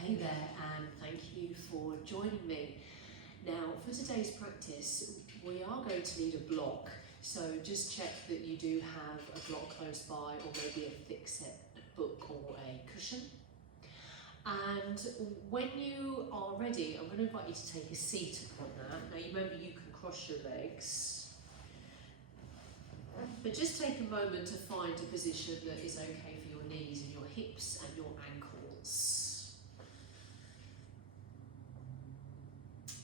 Hey there, and thank you for joining me. Now, for today's practice, we are going to need a block, so just check that you do have a block close by, or maybe a fix-it book or a cushion. And when you are ready, I'm going to invite you to take a seat upon that. Now, you remember you can cross your legs, but just take a moment to find a position that is okay for your knees and your hips and your ankles.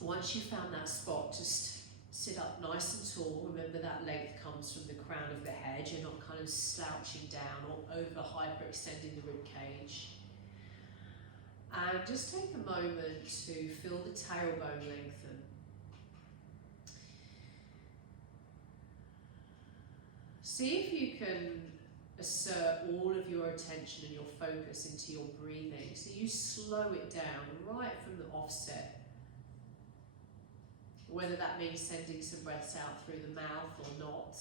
Once you've found that spot, just sit up nice and tall. Remember that length comes from the crown of the head. You're not kind of slouching down or over hyperextending the rib cage. And just take a moment to feel the tailbone lengthen. See if you can assert all of your attention and your focus into your breathing. So you slow it down right from the offset. Whether that means sending some breaths out through the mouth or not.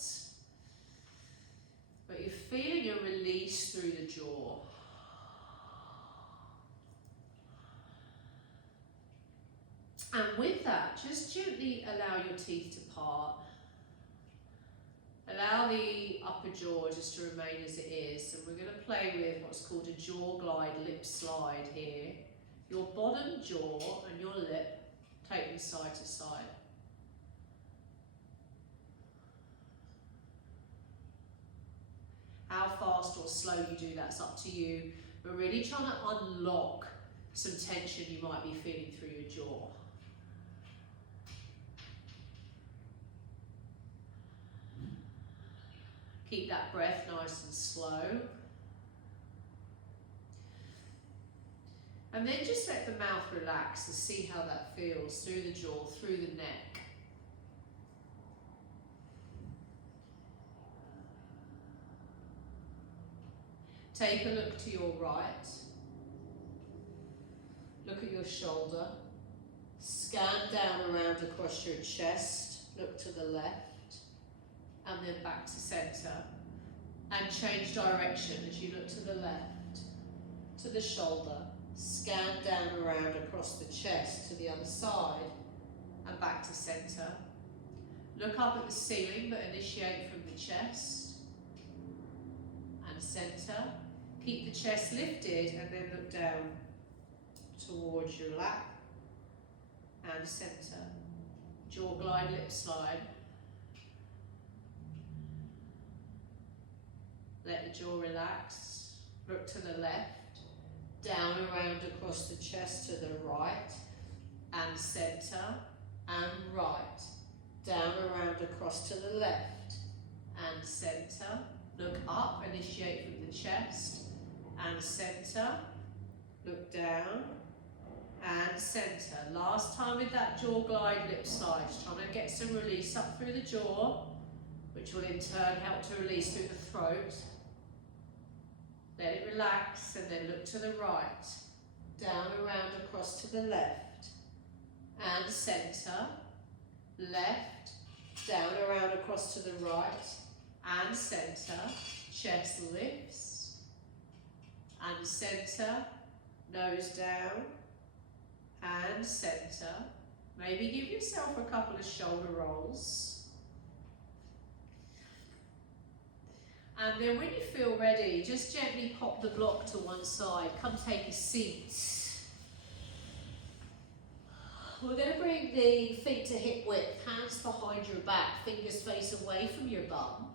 But you're feeling a release through the jaw. And with that, just gently allow your teeth to part. Allow the upper jaw just to remain as it is. And we're going to play with what's called a jaw glide lip slide here. Your bottom jaw and your lip take them side to side. How fast or slow you do that's up to you, but really trying to unlock some tension you might be feeling through your jaw. Keep that breath nice and slow. And then just let the mouth relax and see how that feels through the jaw, through the neck. Take a look to your right. Look at your shoulder. Scan down around across your chest. Look to the left. And then back to center. And change direction as you look to the left, to the shoulder. Scan down around across the chest to the other side. And back to center. Look up at the ceiling, but initiate from the chest. And center. Keep the chest lifted and then look down towards your lap and center. Jaw glide, lip slide. Let the jaw relax. Look to the left. Down around across the chest to the right and center and right. Down around across to the left and center. Look up, initiate from the chest and center. Look down and center. Last time with that jaw glide lip slide, just trying to get some release up through the jaw, which will in turn help to release through the throat. Let it relax and then look to the right. Down around across to the left and center. Left, down around across to the right and center. Chest lifts and center, nose down and center. Maybe give yourself a couple of shoulder rolls. And then when you feel ready, just gently pop the block to one side. Come take a seat. We're going to bring the feet to hip width, hands behind your back, fingers face away from your bum.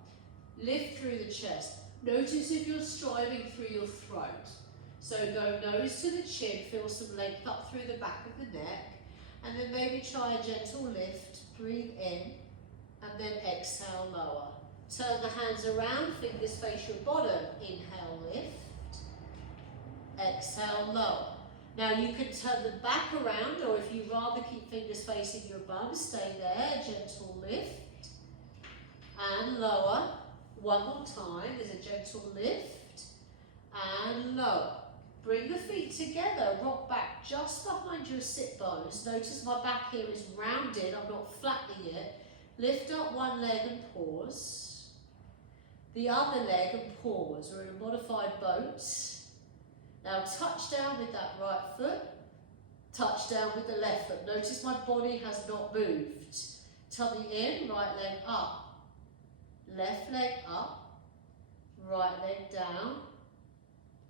Lift through the chest. Notice if you're striving through your throat. So go nose to the chin, feel some length up through the back of the neck, and then maybe try a gentle lift. Breathe in, and then exhale, lower. Turn the hands around, fingers face your bottom. Inhale, lift. Exhale, lower. Now you can turn them back around, or if you'd rather keep fingers facing your bum, stay there. Gentle lift and lower. One more time, there's a gentle lift and lower. Bring the feet together, rock back just behind your sit bones. Notice my back here is rounded, I'm not flattening it. Lift up one leg and pause. The other leg and pause. We're in a modified boat. Now touch down with that right foot, touch down with the left foot. Notice my body has not moved. Tummy in, right leg up, left leg up, right leg down,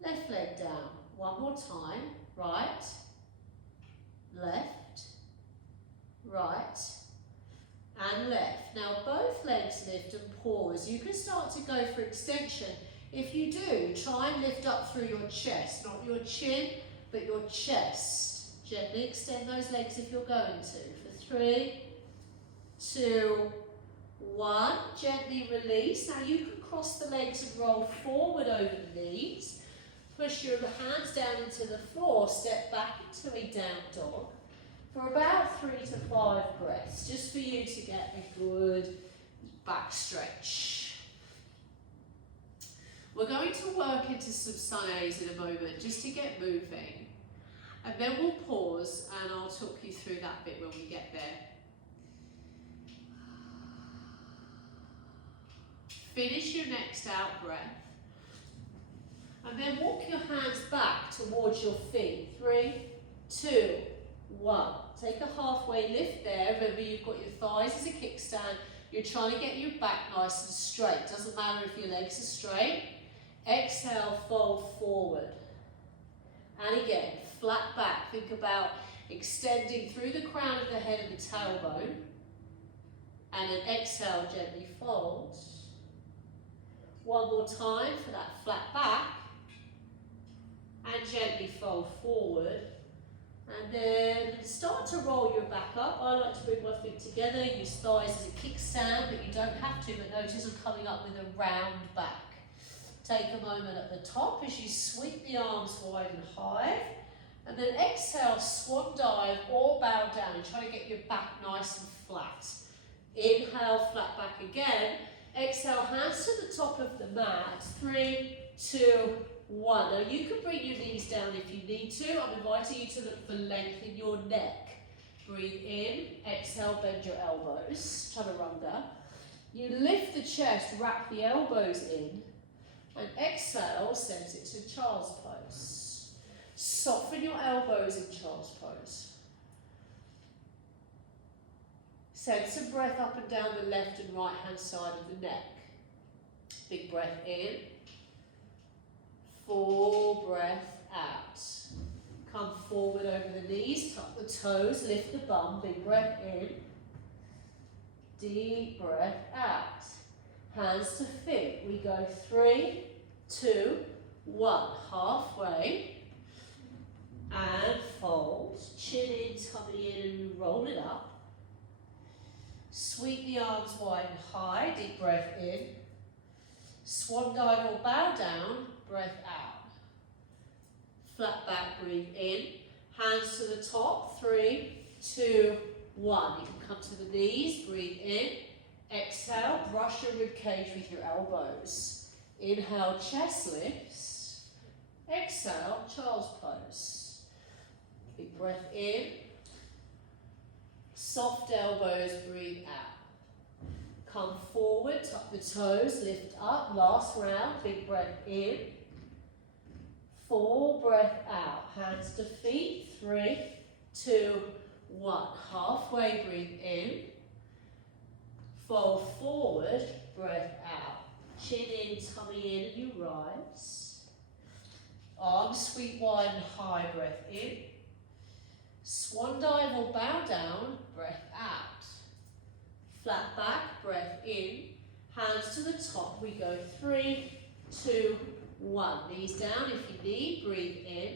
left leg down. One more time, right, left, right, and left. Now both legs lift and pause. You can start to go for extension. If you do, try and lift up through your chest, not your chin, but your chest. Gently extend those legs if you're going to. For 3, 2, 1. Gently release. Now you can cross the legs and roll forward over the knees. Push your hands down into the floor, step back into a down dog for about 3 to 5 breaths, just for you to get a good back stretch. We're going to work into some sun-A's in a moment, just to get moving. And then we'll pause and I'll talk you through that bit when we get there. Finish your next out breath. And then walk your hands back towards your feet. 3, 2, 1. Take a halfway lift there. Remember, you've got your thighs as a kickstand. You're trying to get your back nice and straight. Doesn't matter if your legs are straight. Exhale, fold forward. And again, flat back. Think about extending through the crown of the head and the tailbone. And then exhale, gently fold. One more time for that flat back. And gently fold forward. And then start to roll your back up. I like to bring my feet together, use thighs as a kickstand, but you don't have to, but notice I'm coming up with a round back. Take a moment at the top as you sweep the arms wide and high. And then exhale, swan dive or bow down and try to get your back nice and flat. Inhale, flat back again. Exhale, hands to the top of the mat. 3, 2, 1. Now you can bring your knees down if you need to. I'm inviting you to look for length in your neck. Breathe in, exhale, bend your elbows, chaturanga. You lift the chest, wrap the elbows in, and exhale, send it to child's pose. Soften your elbows in child's pose. Send some breath up and down the left and right hand side of the neck. Big breath in. Full breath out. Come forward over the knees, tuck the toes, lift the bum, big breath in. Deep breath out. Hands to feet. We go 3, 2, 1. Halfway. And fold. Chin in, tummy in, and roll it up. Sweep the arms wide and high. Deep breath in. Swan dive or bow down. Breath out. Flat back, breathe in. Hands to the top. 3, 2, 1. You can come to the knees. Breathe in. Exhale. Brush your rib cage with your elbows. Inhale, chest lifts. Exhale, child's pose. Big breath in. Soft elbows, breathe out. Come forward, tuck the toes, lift up. Last round, big breath in. Full breath out. Hands to feet. 3, 2, 1. Halfway, breathe in. Fold forward, breath out. Chin in, tummy in, and you rise. Arms sweep wide and high, breath in. Swan dive or bow down, breath out. Flat back, breath in. Hands to the top, we go 3, 2, 1. Knees down if you need, breathe in.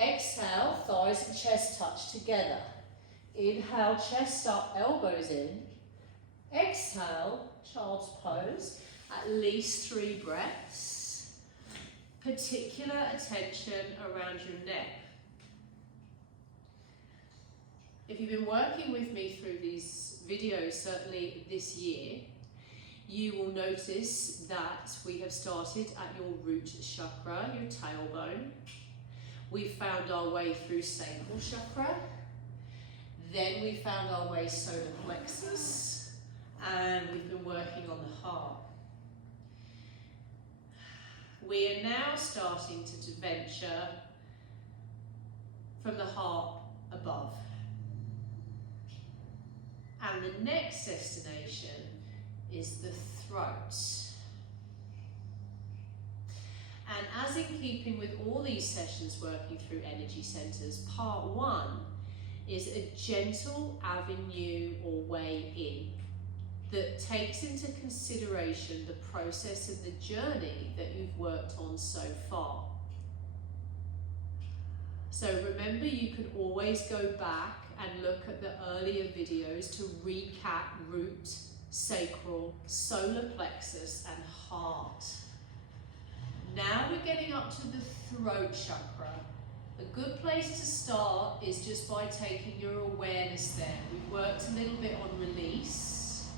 Exhale, thighs and chest touch together. Inhale, chest up, elbows in. Exhale, child's pose. At least 3 breaths. Particular attention around your neck. If you've been working with me through these videos, certainly this year, you will notice that we have started at your root chakra, your tailbone. We found our way through sacral chakra. Then we found our way solar plexus. And we've been working on the heart. We are now starting to venture from the heart above. And the next destination is the throat. And as in keeping with all these sessions working through energy centers, part one is a gentle avenue or way in that takes into consideration the process and the journey that you've worked on so far. So remember, you can always go back and look at the earlier videos to recap root, sacral, solar plexus and heart. Now we're getting up to the throat chakra. A good place to start is just by taking your awareness there. We've worked a little bit on release,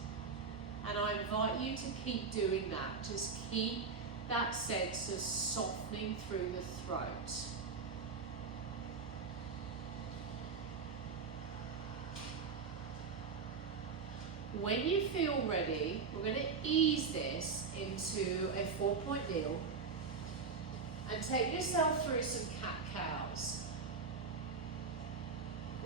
and I invite you to keep doing that. Just keep that sense of softening through the throat. When you feel ready, we're going to ease this into a 4-point kneel and take yourself through some cat-cows.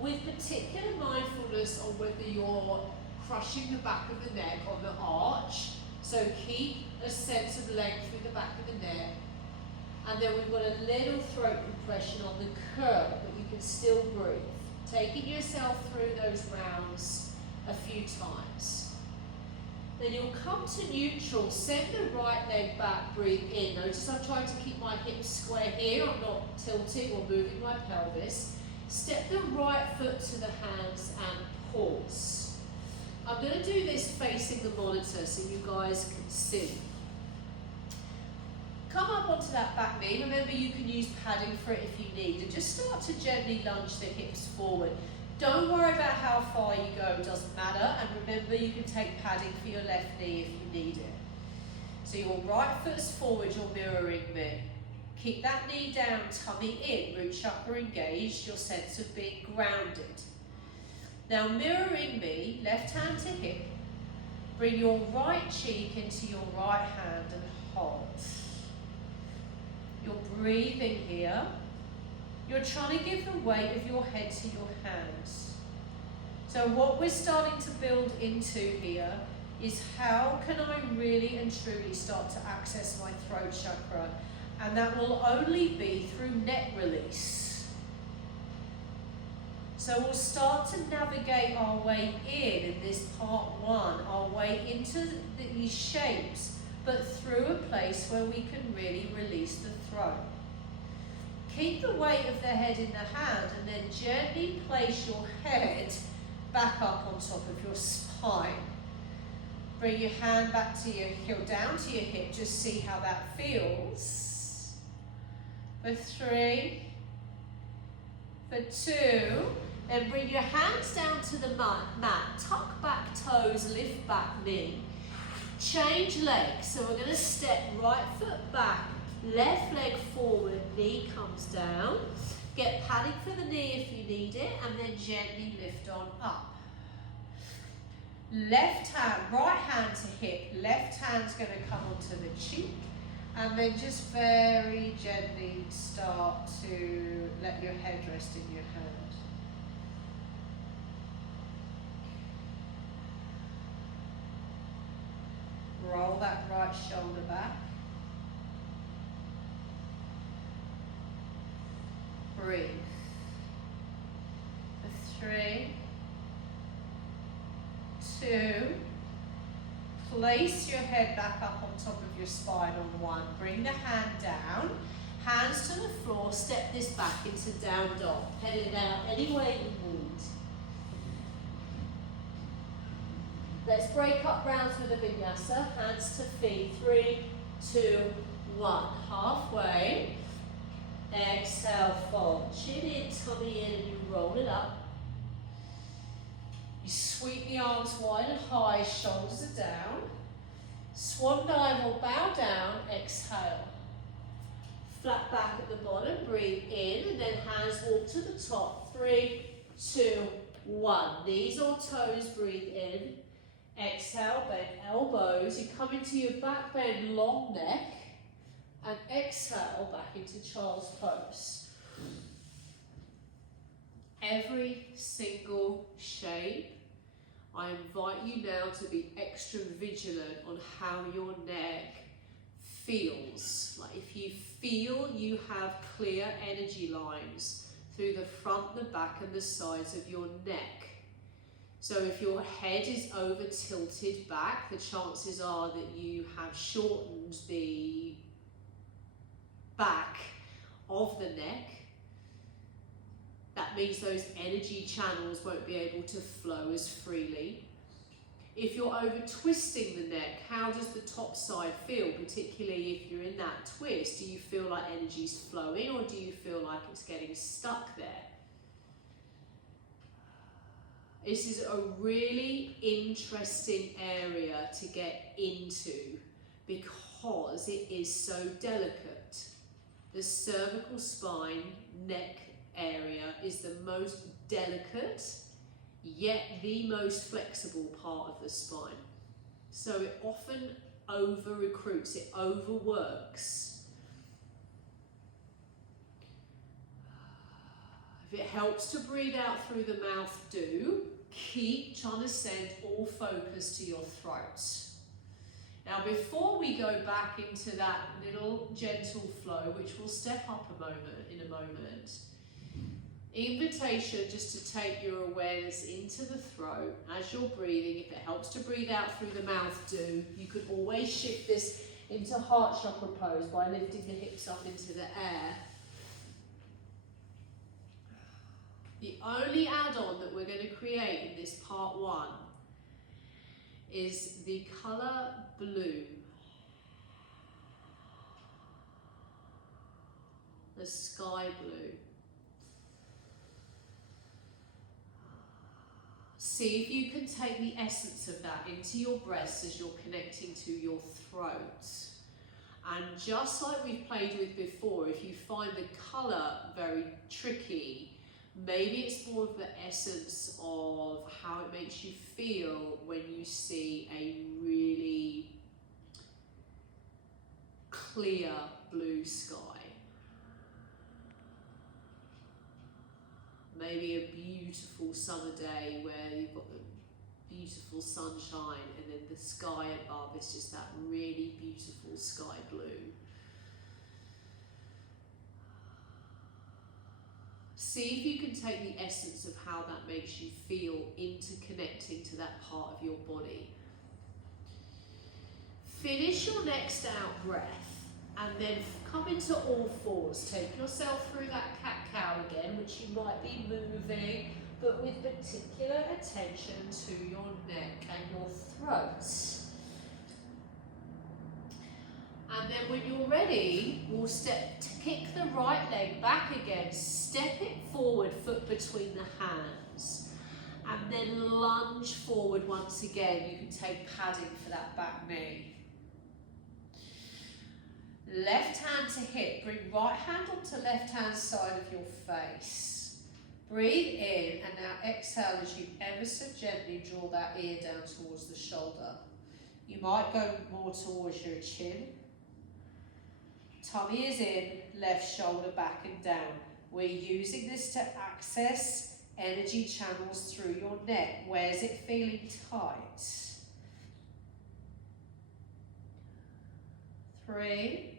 With particular mindfulness on whether you're crushing the back of the neck on the arch, so keep a sense of length through the back of the neck, and then we've got a little throat compression on the curl, but you can still breathe. Taking yourself through those rounds a few times. Then you'll come to neutral, send the right leg back, breathe in. Notice I'm trying to keep my hips square here, I'm not tilting or moving my pelvis. Step the right foot to the hands and pause. I'm going to do this facing the monitor so you guys can see. Come up onto that back knee. Remember, you can use padding for it if you need, and just start to gently lunge the hips forward. Don't worry about how far you go, it doesn't matter. And remember, you can take padding for your left knee if you need it. So your right foot's forward, you're mirroring me. Keep that knee down, tummy in, root chakra engaged, your sense of being grounded. Now mirroring me, left hand to hip, bring your right cheek into your right hand and hold. You're breathing here. You're trying to give the weight of your head to your hands. So what we're starting to build into here is how can I really and truly start to access my throat chakra, and that will only be through neck release. So we'll start to navigate our way in this part one, our way into these shapes, but through a place where we can really release the throat. Keep the weight of the head in the hand and then gently place your head back up on top of your spine. Bring your hand back to your heel, down to your hip, just see how that feels. For 3, for 2, then bring your hands down to the mat, tuck back toes, lift back knee. Change legs, so we're going to step right foot back, left leg forward, knee comes down. Get padding for the knee if you need it, and then gently lift on up. Left hand, right hand to hip, left hand's going to come onto the cheek, and then just very gently start to let your head rest in your hand. Roll that right shoulder back. Breathe. For 3, 2, place your head back up on top of your spine on 1. Bring the hand down, hands to the floor, step this back into down dog. Head it out any way you need. Let's break up rounds with a vinyasa, hands to feet, 3, 2, 1. Halfway. Exhale, fold. Chin in, tummy in, and you roll it up. You sweep the arms wide and high, shoulders are down. Swan dive or bow down, exhale. Flat back at the bottom, breathe in, and then hands walk to the top. 3, 2, 1. Knees or toes, breathe in. Exhale, bend elbows. You come into your back bend, long neck. And exhale back into child's pose. Every single shape, I invite you now to be extra vigilant on how your neck feels. Like if you feel you have clear energy lines through the front, the back and the sides of your neck. So if your head is over tilted back, the chances are that you have shortened the back of the neck. That means those energy channels won't be able to flow as freely. If you're over twisting the neck, how does the top side feel? Particularly if you're in that twist, do you feel like energy's flowing or do you feel like it's getting stuck there? This is a really interesting area to get into because it is so delicate. The cervical spine, neck area is the most delicate, yet the most flexible part of the spine. So it often over-recruits, it overworks. If it helps to breathe out through the mouth, do. Keep trying to send all focus to your throat. Now before we go back into that little gentle flow, which we'll step up in a moment, invitation just to take your awareness into the throat as you're breathing. If it helps to breathe out through the mouth, do. You could always shift this into heart chakra pose by lifting the hips up into the air. The only add-on that we're going to create in this part one is the colour blue. The sky blue. See if you can take the essence of that into your breaths as you're connecting to your throat. And just like we've played with before, if you find the colour very tricky, maybe it's more of the essence of how it makes you feel when you see a really clear blue sky. Maybe a beautiful summer day where you've got the beautiful sunshine and then the sky above is just that really beautiful sky blue. See if you can take the essence of how that makes you feel into connecting to that part of your body. Finish your next out breath and then come into all fours. Take yourself through that cat-cow again, which you might be moving, but with particular attention to your neck and your throat. And then when you're ready, we'll kick the right leg back again, step it forward, foot between the hands, and then lunge forward once again. You can take padding for that back knee. Left hand to hip, bring right hand onto left hand side of your face. Breathe in and now exhale as you ever so gently draw that ear down towards the shoulder. You might go more towards your chin. Tummy is in, left shoulder back and down. We're using this to access energy channels through your neck. Where's it feeling tight? 3,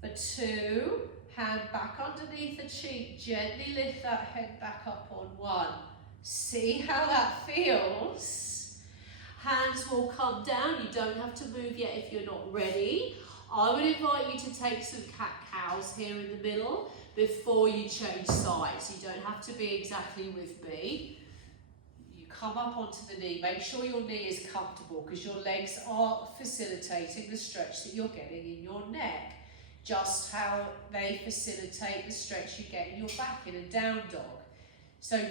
for 2, hand back underneath the cheek, gently lift that head back up on 1. See how that feels? Hands will come down, you don't have to move yet if you're not ready. I would invite you to take some cat-cows here in the middle before you change sides. You don't have to be exactly with me. You come up onto the knee, make sure your knee is comfortable because your legs are facilitating the stretch that you're getting in your neck. Just how they facilitate the stretch you get in your back in a down dog. So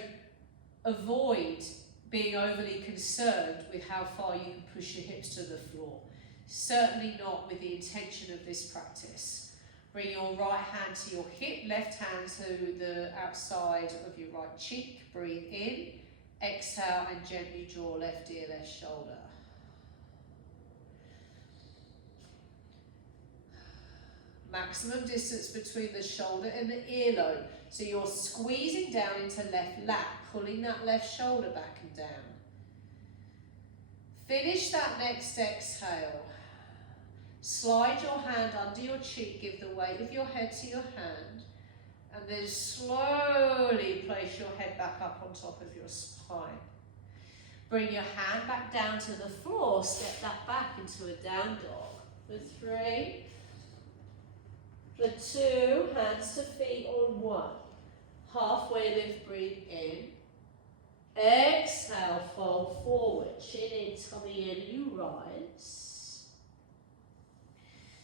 avoid being overly concerned with how far you can push your hips to the floor. Certainly not with the intention of this practice. Bring your right hand to your hip, left hand to the outside of your right cheek. Breathe in, exhale and gently draw left ear, left shoulder. Maximum distance between the shoulder and the earlobe. So you're squeezing down into left lat, pulling that left shoulder back and down. Finish that next exhale. Slide your hand under your cheek, give the weight of your head to your hand, and then slowly place your head back up on top of your spine. Bring your hand back down to the floor, step that back into a down dog. For 3, for 2, hands to feet on 1. Halfway lift, breathe in. Exhale, fold forward, chin in, tummy in, you rise.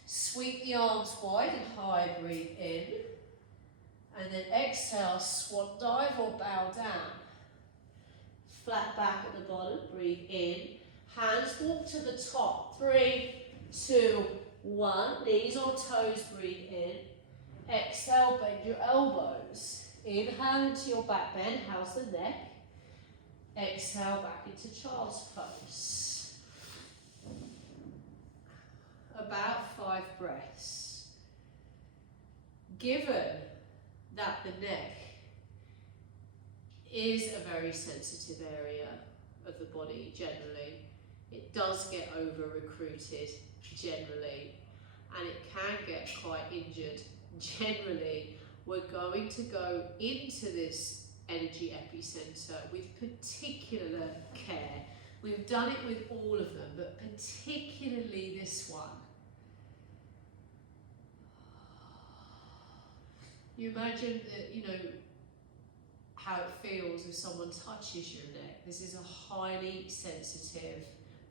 Sweep the arms wide and high, breathe in. And then exhale, swan dive or bow down. Flat back at the bottom, breathe in. Hands walk to the top. 3, 2, 1. Knees or toes, breathe in. Exhale, bend your elbows. Inhale into your back bend, how's the neck? Exhale back into child's pose. About 5 breaths. Given that the neck is a very sensitive area of the body generally, it does get over-recruited generally, and it can get quite injured generally. We're going to go into this energy epicenter with particular care. We've done it with all of them, but particularly this one. You imagine that, you know, how it feels if someone touches your neck. This is a highly sensitive,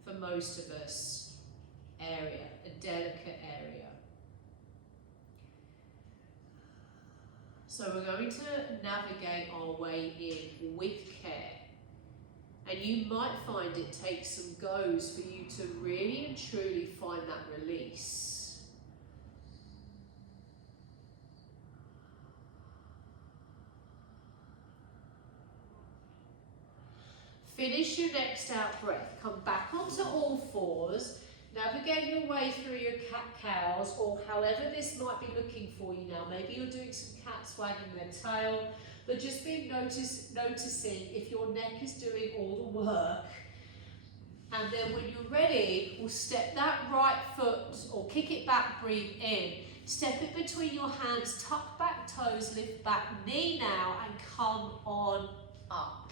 for most of us, area, a delicate area. So we're going to navigate our way in with care. And you might find it takes some goes for you to really and truly find that release. Finish your next out breath. Come back onto all fours. Navigate your way through your cat-cows, or however this might be looking for you now. Maybe you're doing some cats wagging their tail, but just being noticing if your neck is doing all the work. And then when you're ready, we'll step that right foot, or kick it back, breathe in. Step it between your hands, tuck back toes, lift back knee now, and come on up.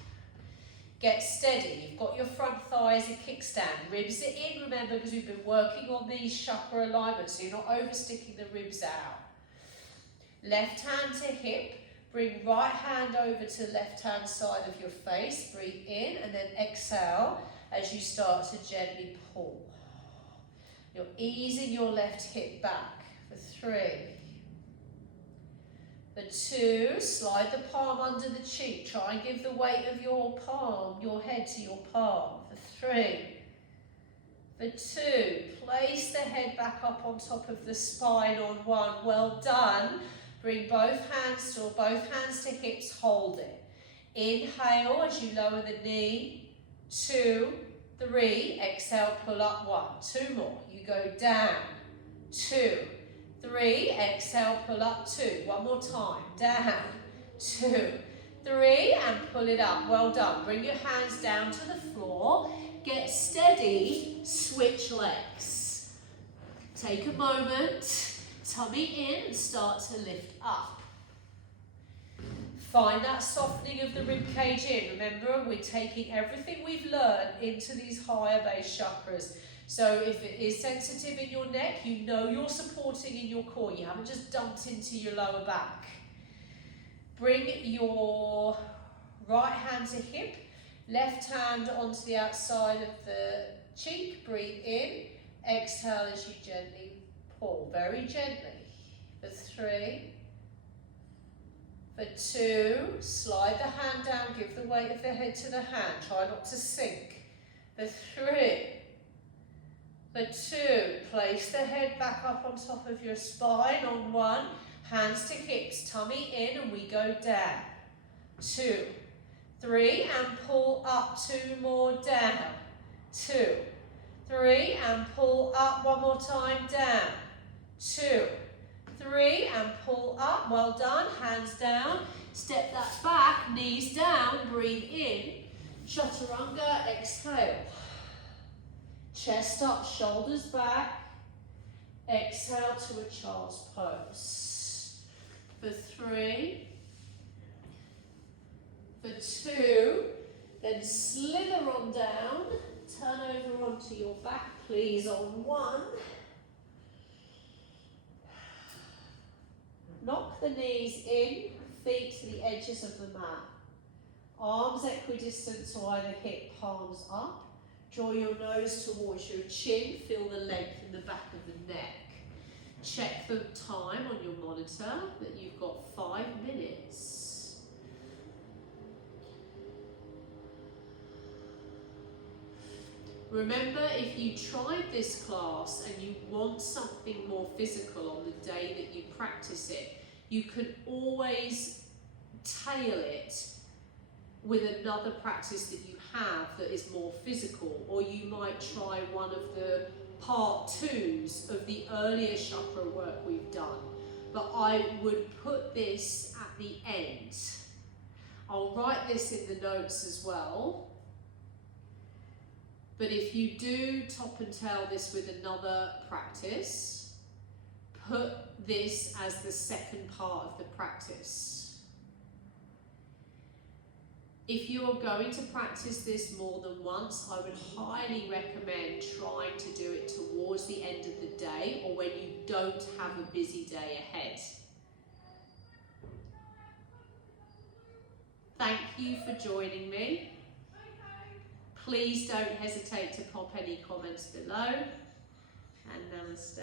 Get steady. You've got your front thighs in kickstand. Ribs it in, remember, because we've been working on these chakra alignments, so you're not oversticking the ribs out. Left hand to hip. Bring right hand over to left hand side of your face. Breathe in and then exhale as you start to gently pull. You're easing your left hip back. For 3. For 2, slide the palm under the cheek. Try and give the weight of your palm, your head to your palm. For 3. For 2, place the head back up on top of the spine on 1. Well done. Bring both hands to hips, hold it. Inhale as you lower the knee. 2, 3, exhale, pull up 1. 2 more. You go down. 2, 3, exhale, pull up 2. One more time, down, 2, 3, and pull it up. Well done. Bring your hands down to the floor. Get steady, switch legs. Take a moment, tummy in, and start to lift up. Find that softening of the rib cage in. Remember, we're taking everything we've learned into these higher base chakras. So if it is sensitive in your neck, you know you're supporting in your core. You haven't just dumped into your lower back. Bring your right hand to hip, left hand onto the outside of the cheek. Breathe in, exhale as you gently pull, very gently. For 3, for 2, slide the hand down, give the weight of the head to the hand. Try not to sink. For 3. For 2, place the head back up on top of your spine on 1. Hands to hips, tummy in, and we go down. 2, 3, and pull up. 2 more, down. 2, 3, and pull up. One more time, down. 2, 3, and pull up. Well done. Hands down. Step that back, knees down, breathe in. Chaturanga, exhale. Chest up, shoulders back. Exhale to a child's pose. For 3. For 2. Then slither on down. Turn over onto your back, please, on 1. Knock the knees in, feet to the edges of the mat. Arms equidistant to either hip, palms up. Draw your nose towards your chin, feel the length in the back of the neck. Check the time on your monitor that you've got 5 minutes. Remember, if you tried this class and you want something more physical on the day that you practice it, you can always tail it with another practice that you have that is more physical, or you might try one of the part 2s of the earlier chakra work we've done. But I would put this at the end. I'll write this in the notes as well. But if you do top and tail this with another practice, put this as the second part of the practice. If you are going to practice this more than once, I would highly recommend trying to do it towards the end of the day or when you don't have a busy day ahead. Thank you for joining me. Please don't hesitate to pop any comments below, and namaste.